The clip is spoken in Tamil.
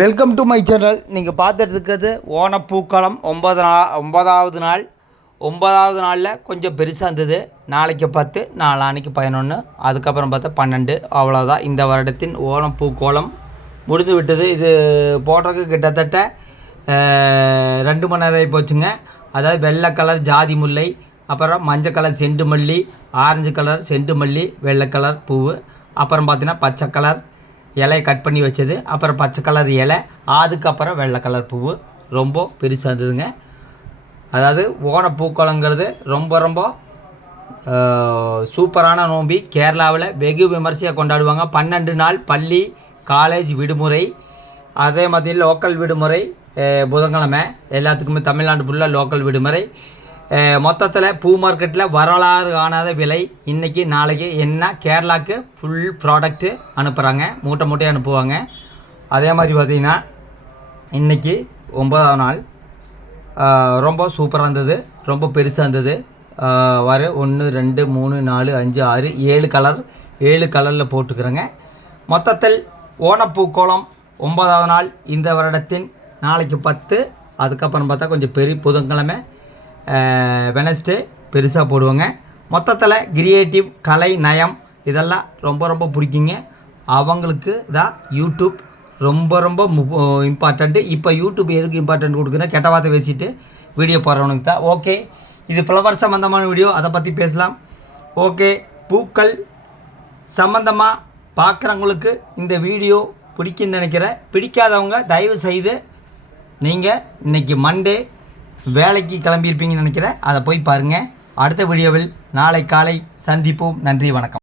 Welcome to my channel. நீங்கள் பார்த்துட்டு இருக்கிறது ஓணப்பூக்களம் 9வது நாள். 9வது நாளில் கொஞ்சம் பெருசாக இருந்தது. நாளைக்கு 10, நாளான்னைக்கு 11, அதுக்கப்புறம் பார்த்தா 12. அவ்வளோதான் இந்த வருடத்தின் ஓணப்பூக்கோளம் முடிந்து விட்டது. இது போடுறதுக்கு கிட்டத்தட்ட 2 மணி நேரம் ஆகி போச்சுங்க. அதாவது வெள்ளை கலர் ஜாதி முல்லை, அப்புறம் மஞ்சள் கலர் செண்டு மல்லி, ஆரஞ்சு கலர் செண்டு மல்லி, வெள்ளை கலர் பூவு, அப்புறம் பார்த்தீங்கன்னா பச்சை கலர் இலையை கட் பண்ணி வச்சது, அப்புறம் பச்சை கலர் இலை, அதுக்கப்புறம் வெள்ளை கலர் பூவு. ரொம்ப பெருசாக இருந்ததுங்க. அதாவது ஓணப்பூக்கோளங்கிறது ரொம்ப ரொம்ப சூப்பரான நோம்பி. கேரளாவில் வெகு விமர்சையாக கொண்டாடுவாங்க. 12 நாள் பள்ளி காலேஜ் விடுமுறை, அதே மாதிரி லோக்கல் விடுமுறை. புதன்கிழமை எல்லாத்துக்குமே தமிழ்நாடு ஃபுல்லாக லோக்கல் விடுமுறை. மொத்தத்தில் பூ மார்க்கெட்டில் வரலாறு காணாத விலை. இன்றைக்கி நாளைக்கு என்ன கேரளாவுக்கு ஃபுல் ப்ராடக்ட்டு அனுப்புகிறாங்க, மூட்டை மூட்டையாக அனுப்புவாங்க. அதே மாதிரி பார்த்திங்கன்னா இன்றைக்கி 9வது நாள் ரொம்ப சூப்பராக இருந்தது, ரொம்ப பெருசாக இருந்தது. 1 2 3 4 5 6 7 கலரில் போட்டுக்கிறேங்க. மொத்தத்தில் ஓணப்பூக்கோளம் 9வது நாள் இந்த வருடத்தின். நாளைக்கு 10, அதுக்கப்புறம் பார்த்தா கொஞ்சம் பெரிய புதன்கிழமை வெனஸ்டே பெருசாக போடுவாங்க. மொத்தத்தில் கிரியேட்டிவ் கலை நயம் இதெல்லாம் ரொம்ப ரொம்ப பிடிக்குங்க. அவங்களுக்கு தான் யூடியூப் ரொம்ப ரொம்ப இம்பார்ட்டண்ட்டு. இப்போ யூடியூப் எதுக்கு இம்பார்ட்டன்ட் கொடுக்குறேன், கெட்ட வார்த்தை பேசிட்டு வீடியோ போடுறவனுக்கு தான். ஓகே, இது ஃப்ளவர் சம்மந்தமான வீடியோ, அதை பற்றி பேசலாம். ஓகே, பூக்கள் சம்மந்தமாக பார்க்குறவங்களுக்கு இந்த வீடியோ பிடிக்குன்னு நினைக்கிறேன். பிடிக்காதவங்க தயவு செய்து நீங்கள் இன்றைக்கி மண்டே வேலைக்கு கிளம்பியிருப்பீங்கன்னு நினைக்கிறேன், அதை போய் பாருங்கள். அடுத்த வீடியோவில் நாளை காலை சந்திப்போம். நன்றி, வணக்கம்.